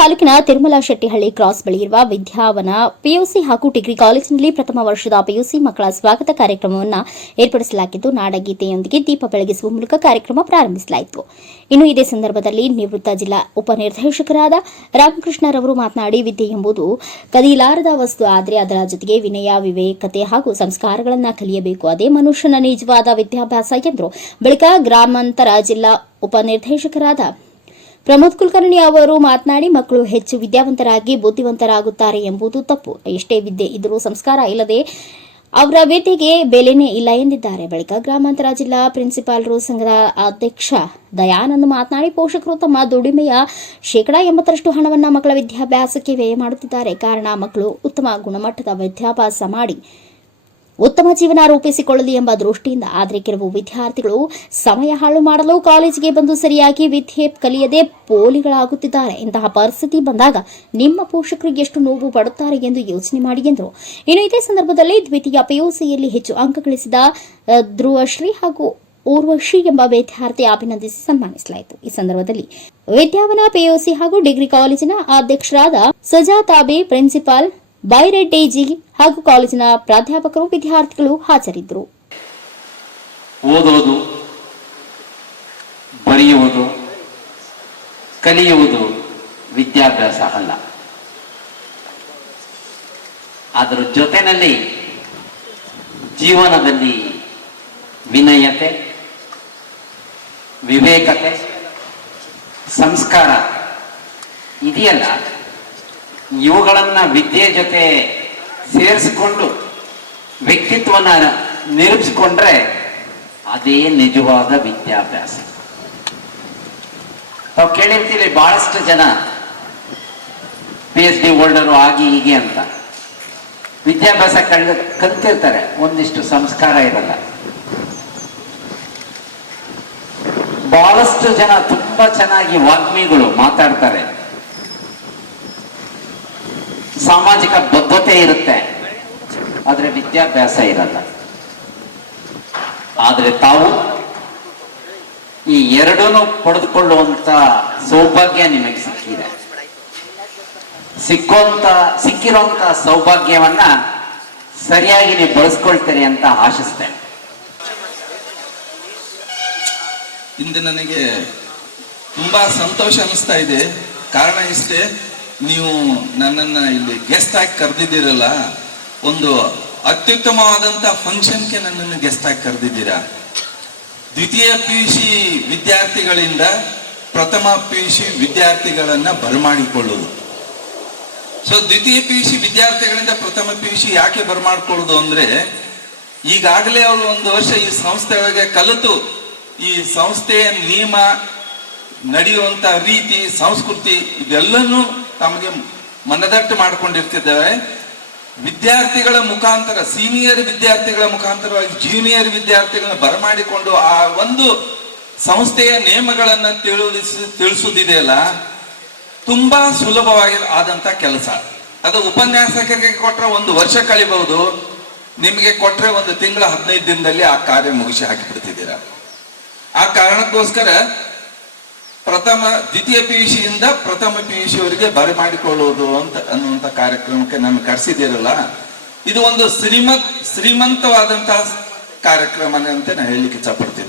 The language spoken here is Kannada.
ತಾಲೂಕಿನ ತಿರುಮಲ ಶೆಟ್ಟಿಹಳ್ಳಿ ಕ್ರಾಸ್ ಬಳಿ ಇರುವ ವಿದ್ಯಾವನ ಪಿಯುಸಿ ಹಾಗೂ ಡಿಗ್ರಿ ಕಾಲೇಜಿನಲ್ಲಿ ಪ್ರಥಮ ವರ್ಷದ ಪಿಯುಸಿ ಮಕ್ಕಳ ಸ್ವಾಗತ ಕಾರ್ಯಕ್ರಮವನ್ನು ಏರ್ಪಡಿಸಲಾಗಿದ್ದು, ನಾಡಗೀತೆಯೊಂದಿಗೆ ದೀಪ ಬೆಳಗಿಸುವ ಮೂಲಕ ಕಾರ್ಯಕ್ರಮ ಪ್ರಾರಂಭಿಸಲಾಯಿತು. ಇನ್ನು ಇದೇ ಸಂದರ್ಭದಲ್ಲಿ ನಿವೃತ್ತ ಜಿಲ್ಲಾ ಉಪನಿರ್ದೇಶಕರಾದ ರಾಮಕೃಷ್ಣರವರು ಮಾತನಾಡಿ, ವಿದ್ಯೆ ಎಂಬುದು ಕದಿಲಾರದ ವಸ್ತು, ಆದರೆ ಅದರ ಜೊತೆಗೆ ವಿನಯ, ವಿವೇಕತೆ ಹಾಗೂ ಸಂಸ್ಕಾರಗಳನ್ನು ಕಲಿಯಬೇಕು. ಅದೇ ಮನುಷ್ಯನ ನಿಜವಾದ ವಿದ್ಯಾಭ್ಯಾಸ ಎಂದರು ಬಳಿಕ ಗ್ರಾಮಾಂತರ ಜಿಲ್ಲಾ ಉಪನಿರ್ದೇಶಕರಾದ ಪ್ರಮೋದ್ ಕುಲಕರ್ಣಿ ಅವರು ಮಾತನಾಡಿ, ಮಕ್ಕಳು ಹೆಚ್ಚು ವಿದ್ಯಾವಂತರಾಗಿ ಬುದ್ಧಿವಂತರಾಗುತ್ತಾರೆ ಎಂಬುದು ತಪ್ಪು. ಎಷ್ಟೇ ವಿದ್ಯೆ ಇದ್ದರೂ ಸಂಸ್ಕಾರ ಇಲ್ಲದೆ ಅವರ ವಿದ್ಯೆಗೆ ಬೆಲೆನೇ ಇಲ್ಲ ಎಂದಿದ್ದಾರೆ. ಬಳಿಕ ಗ್ರಾಮಾಂತರ ಜಿಲ್ಲಾ ಪ್ರಿನ್ಸಿಪಾಲರು ಸಂಘದ ಅಧ್ಯಕ್ಷ ದಯಾನಂದ್ ಮಾತನಾಡಿ, ಪೋಷಕರು ತಮ್ಮ ದುಡಿಮೆಯ ಶೇಕಡಾ ಎಂಬತ್ತರಷ್ಟು ಹಣವನ್ನು ಮಕ್ಕಳ ವಿದ್ಯಾಭ್ಯಾಸಕ್ಕೆ ವ್ಯಯ ಮಾಡುತ್ತಿದ್ದಾರೆ. ಕಾರಣ, ಮಕ್ಕಳು ಉತ್ತಮ ಗುಣಮಟ್ಟದ ವಿದ್ಯಾಭ್ಯಾಸ ಮಾಡಿ ಉತ್ತಮ ಜೀವನ ರೂಪಿಸಿಕೊಳ್ಳಲಿ ಎಂಬ ದೃಷ್ಟಿಯಿಂದ ಆದರೆ ಕೆಲವು ವಿದ್ಯಾರ್ಥಿಗಳು ಸಮಯ ಹಾಳು ಮಾಡಲು ಕಾಲೇಜಿಗೆ ಬಂದು ಸರಿಯಾಗಿ ವಿದ್ಯೆ ಕಲಿಯದೆ ಪೋಲಿಗಳಾಗುತ್ತಿದ್ದಾರೆ. ಇಂತಹ ಪರಿಸ್ಥಿತಿ ಬಂದಾಗ ನಿಮ್ಮ ಪೋಷಕರು ಎಷ್ಟು ನೋವು ಪಡುತ್ತಾರೆ ಎಂದು ಯೋಚನೆ ಮಾಡಿ ಎಂದರು. ಇನ್ನು ಇದೇ ಸಂದರ್ಭದಲ್ಲಿ ದ್ವಿತೀಯ ಪಿಯುಸಿಯಲ್ಲಿ ಹೆಚ್ಚು ಅಂಕ ಗಳಿಸಿದ ಧ್ರುವಶ್ರೀ ಹಾಗೂ ಊರ್ವಶಿ ಎಂಬ ವಿದ್ಯಾರ್ಥಿ ಅಭಿನಂದಿಸಿ ಸನ್ಮಾನಿಸಲಾಯಿತು. ಈ ಸಂದರ್ಭದಲ್ಲಿ ವಿದ್ಯಾವನ ಪಿಯುಸಿ ಹಾಗೂ ಡಿಗ್ರಿ ಕಾಲೇಜಿನ ಅಧ್ಯಕ್ಷರಾದ ಸಜಾತಾಬೆ ಪ್ರಿನ್ಸಿಪಾಲ್ ಬೈರೆಡ್ಡಿ ಜಿ ಹಾಗೂ ಕಾಲೇಜಿನ ಪ್ರಾಧ್ಯಾಪಕರು ವಿದ್ಯಾರ್ಥಿಗಳು ಹಾಜರಿದ್ದರು. ಓದೋದು ಬರೆಯುವುದು, ಕಲಿಯುವುದು ವಿದ್ಯಾಭ್ಯಾಸ ಅಲ್ಲ. ಅದರ ಜೊತೆನಲ್ಲಿ ಜೀವನದಲ್ಲಿ ವಿನಯತೆ, ವಿವೇಕತೆ, ಸಂಸ್ಕಾರ ಇದೆಯಲ್ಲ. ಇವುಗಳನ್ನ ವಿದ್ಯೆ ಜೊತೆ ಸೇರಿಸಿಕೊಂಡು ವ್ಯಕ್ತಿತ್ವನ ನಿರೂಪಿಸಿಕೊಂಡ್ರೆ ಅದೇ ನಿಜವಾದ ವಿದ್ಯಾಭ್ಯಾಸ. ನಾವು ಕೇಳಿರ್ತೀವಿ ಬಹಳಷ್ಟು ಜನ ಪಿ ಎಚ್ ಡಿ ಹೋಲ್ಡರು ಆಗಿ ಹೀಗೆ ಅಂತ. ವಿದ್ಯಾಭ್ಯಾಸ ಕಳೆದ ಕಲ್ತಿರ್ತಾರೆ, ಒಂದಿಷ್ಟು ಸಂಸ್ಕಾರ ಇರಲ್ಲ. ಬಹಳಷ್ಟು ಜನ ತುಂಬಾ ಚೆನ್ನಾಗಿ ವಾಗ್ಮಿಗಳು ಮಾತಾಡ್ತಾರೆ. ಸಾಮಾಜಿಕ ಬದ್ಧತೆ ಇರುತ್ತೆ. ಆದ್ರೆ ವಿದ್ಯಾಭ್ಯಾಸ ಇರಲ್ಲ. ಆದರೆ ತಾವು ಈ ಎರಡನ್ನೂ ಪಡೆದುಕೊಳ್ಳುವಂತ ಸೌಭಾಗ್ಯ ನಿಮಗೆ ಸಿಕ್ಕಿದೆ. ಸಿಕ್ಕುವಂತ, ಸಿಕ್ಕಿರುವಂತ ಸೌಭಾಗ್ಯವನ್ನ ಸರಿಯಾಗಿ ನೀವು ಬಳಸ್ಕೊಳ್ತೀರಿ ಅಂತ ಆಶಿಸ್ತೇನೆ. ಇಂದು ನನಗೆ ತುಂಬಾ ಸಂತೋಷ ಅನಿಸ್ತಾ ಇದೆ. ಕಾರಣ ಇಷ್ಟೇ ನೀವು ನನ್ನನ್ನು ಇಲ್ಲಿ ಗೆಸ್ಟ್ ಆಗಿ ಕರೆದಿದ್ದೀರಲ್ಲ, ಒಂದು ಅತ್ಯುತ್ತಮವಾದಂಥ ಫಂಕ್ಷನ್ಗೆ ನನ್ನನ್ನು ಗೆಸ್ಟ್ ಆಗಿ ಕರೆದಿದ್ದೀರಾ? ದ್ವಿತೀಯ ಪಿ ಯು ಸಿ ವಿದ್ಯಾರ್ಥಿಗಳಿಂದ ಪ್ರಥಮ ಪಿ ಯು ಸಿ ವಿದ್ಯಾರ್ಥಿಗಳನ್ನ ಬರಮಾಡಿಕೊಳ್ಳುವುದು ಸೊ ದ್ವಿತೀಯ ಪಿ ಯು ಸಿ ವಿದ್ಯಾರ್ಥಿಗಳಿಂದ ಪ್ರಥಮ ಪಿ ಯು ಸಿ ಯಾಕೆ ಬರಮಾಡ್ಕೊಳ್ಳೋದು ಅಂದ್ರೆ, ಈಗಾಗಲೇ ಅವರು ಒಂದು ವರ್ಷ ಈ ಸಂಸ್ಥೆ ಒಳಗೆ ಕಲಿತು, ಈ ಸಂಸ್ಥೆಯ ನಿಯಮ ನಡೆಯುವಂಥ ರೀತಿ, ಸಂಸ್ಕೃತಿ, ಇದೆಲ್ಲನೂ ತಮಗೆ ಮನದಟ್ಟು ಮಾಡಿಕೊಂಡಿರ್ತಿದ್ದೇವೆ. ವಿದ್ಯಾರ್ಥಿಗಳ ಮುಖಾಂತರ ಸೀನಿಯರ್ ವಿದ್ಯಾರ್ಥಿಗಳ ಮುಖಾಂತರವಾಗಿ ಜೂನಿಯರ್ ವಿದ್ಯಾರ್ಥಿಗಳನ್ನ ಬರಮಾಡಿಕೊಂಡು ಆ ಒಂದು ಸಂಸ್ಥೆಯ ನಿಯಮಗಳನ್ನ ತಿಳಿಸಿ, ತಿಳಿಸುವುದಿದೆಯಲ್ಲ, ತುಂಬಾ ಸುಲಭವಾಗಿ ಆದಂತ ಕೆಲಸ. ಅದು ಉಪನ್ಯಾಸಕರಿಗೆ ಕೊಟ್ರೆ ಒಂದು ವರ್ಷ ಕಳಿಬಹುದು. ನಿಮಗೆ ಕೊಟ್ರೆ ಒಂದು ತಿಂಗಳ ಹದಿನೈದು ದಿನದಲ್ಲಿ ಆ ಕಾರ್ಯ ಮುಗಿಸಿ ಹಾಕಿಬಿಡ್ತಿದ್ದೀರಾ ಆ ಕಾರಣಕ್ಕೋಸ್ಕರ ಪ್ರಥಮ, ದ್ವಿತೀಯ ಪಿ ಯು ಸಿಯಿಂದ ಪ್ರಥಮ ಪಿ ಯು ಸಿಯವರಿಗೆ ಬರೆ ಮಾಡಿಕೊಳ್ಳುವುದು ಅಂತ ಅನ್ನುವಂತ ಕಾರ್ಯಕ್ರಮಕ್ಕೆ ನಾನು ಕರೆಸಿದ್ದೀರಲ್ಲ, ಇದು ಒಂದು ಶ್ರೀಮತ್, ಶ್ರೀಮಂತವಾದಂತಹ ಕಾರ್ಯಕ್ರಮ ಅಂತ ನಾನು ಹೇಳಲಿಕ್ಕೆ ಇಷ್ಟಪಡ್ತೀನಿ